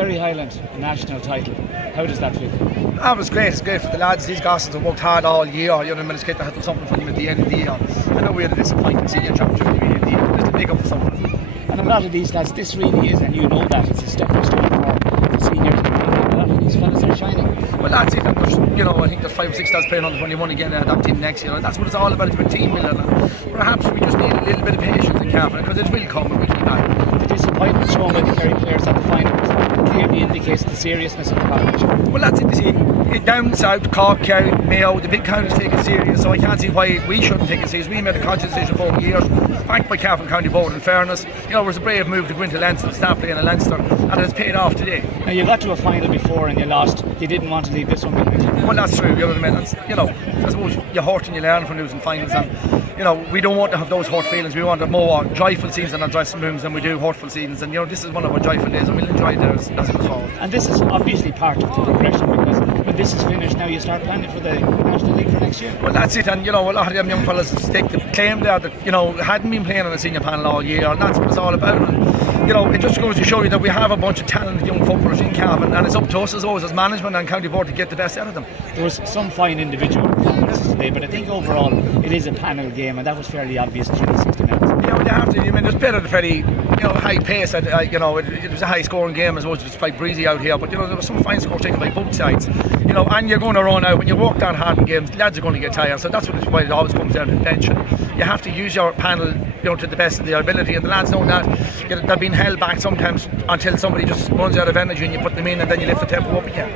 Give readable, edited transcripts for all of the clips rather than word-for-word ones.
Terry Hyland, a national title. How does that feel? That was great. It's great for the lads. These guys have worked hard all year. You know, it's great to have something for them at the end of the year. I know we had a disappointing senior championship at the end of the year, but just to make up for something. And a lot of these lads, this really is, and you know that, it's a stepping stone for the seniors. A lot of these fellas are shining. Well, that's it. And there's, you know, I think there's 5 or 6 lads playing under 21 again that team next year. And that's what it's all about. It's about team building. And perhaps we just need a little bit of patience in Cavan, because it will come and we will be back. The disappointment shown by the Kerry players at the finals clearly indicates the seriousness of the competition. Well, that's it. You see, down south, Cork, Kerry, Mayo, the big counties take it serious, so I can't see why we shouldn't take it serious. We made a conscious decision for 4 years, backed by Cavan County Board. In fairness, you know, it was a brave move to go into Leinster and start playing in Leinster, and it has paid off today. Now, you got to a final before and you lost. You didn't want to leave this one behind. Well, that's true. You know what I mean? That's, you know, I suppose you hurt and you learn from losing finals, and you know, we don't want to have those hurt feelings. We want a more joyful season in our dressing rooms than we do hurtful seasons. And you know, this is one of our joyful days, and we'll enjoy it as it goes forward. And this is obviously part of the progression, because when this is finished, now you start planning for the National League for next year. Well, that's it. And you know, a lot of them young fellas take the claim there that, you know, hadn't been playing on the senior panel all year, and that's what it's all about. And you know, it just goes to show you that we have a bunch of talented young footballers in Cavan, and it's up to us as always as management and county board to get the best out of them. There was some fine individual performances today, but I think overall it is a panel game, and that was fairly obvious through the 60 minutes. Yeah, well, you have to. I mean, there's been a pretty, you know, high pace. You know, it was a high scoring game as well. It's quite breezy out here, but you know, there was some fine scores taken by both sides. You know, and you're going to run out when you work that hard in games. Lads are going to get tired, so that's why it always comes down to tension. You have to use your panel, you know, to the best of their ability, and the lads know that. They're being held back sometimes until somebody just runs out of energy, and you put them in, and then you lift the tempo up again.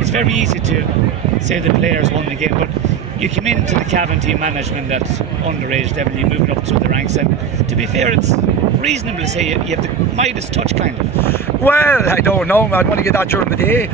It's very easy to say the players won the game, but you came into the Cavan team management at underage level, you moved up through the ranks, and to be fair, it's reasonable to say you have the Midas touch kind of. Well, I don't know, I'd want to get that during the day.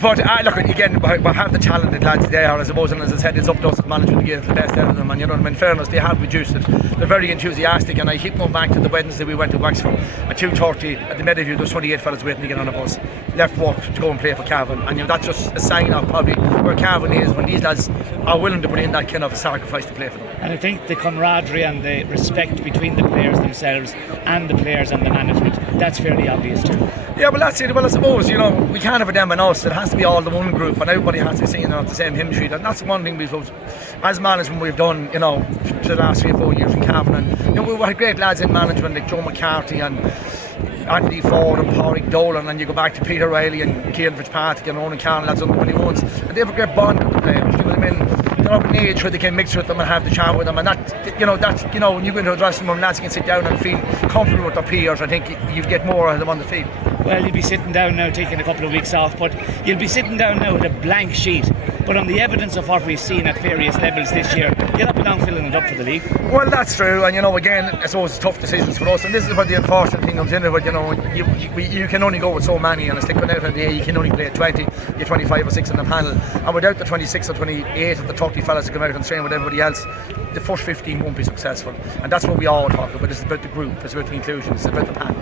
But look, again, we have the talented lads there, I suppose, and as I said, it's up to us as management to get the best out of them. And you know, in fairness, they have reduced it. They're very enthusiastic, and I keep going back to the Wednesday we went to Wexford at 2:30 at the Meadowview. There was 28 fellas waiting to get on a bus, left work to go and play for Cavan. And you know, that's just a sign of probably where Cavan is when these lads are willing to put in that kind of sacrifice to play for them. And I think the camaraderie and the respect between the players themselves and the players and the management, that's fairly obvious too. Yeah, well, that's it. Well, I suppose, you know, we can't have a them and us. It has to be all the one group, and everybody has to be singing off the same hymn sheet. And that's one thing we've, as management, we've done, you know, for the last 3 or 4 years in Cavan. And you know, we had great lads in management like Joe McCarthy and Andy Ford and Pádraig Dolan, and you go back to Peter Riley and Cian Fitzpatrick and Owen Cannon, lads under 21s, and they have a great bond with the players. You know what I mean? They're of an age where they can mix with them and have the chat with them, and that, you know, when you go into a dressing room, lads can sit down and feel comfortable with their peers. I think you get more of them on the field. Well, you'll be sitting down now, taking a couple of weeks off, but you'll be sitting down now with a blank sheet. But on the evidence of what we've seen at various levels this year, you'll not be long filling it up for the league. Well, that's true, and you know, again, I suppose it's tough decisions for us, and this is where the unfortunate thing comes in. But you know, you can only go with so many, and it's like when out of the day, you can only play 20, you're 25 or 6 in the panel, and without the 26 or 28 of the 30 fellas to come out and train with everybody else, the first 15 won't be successful, and that's what we all talk about. It's about the group, it's about the inclusion, it's about the panel.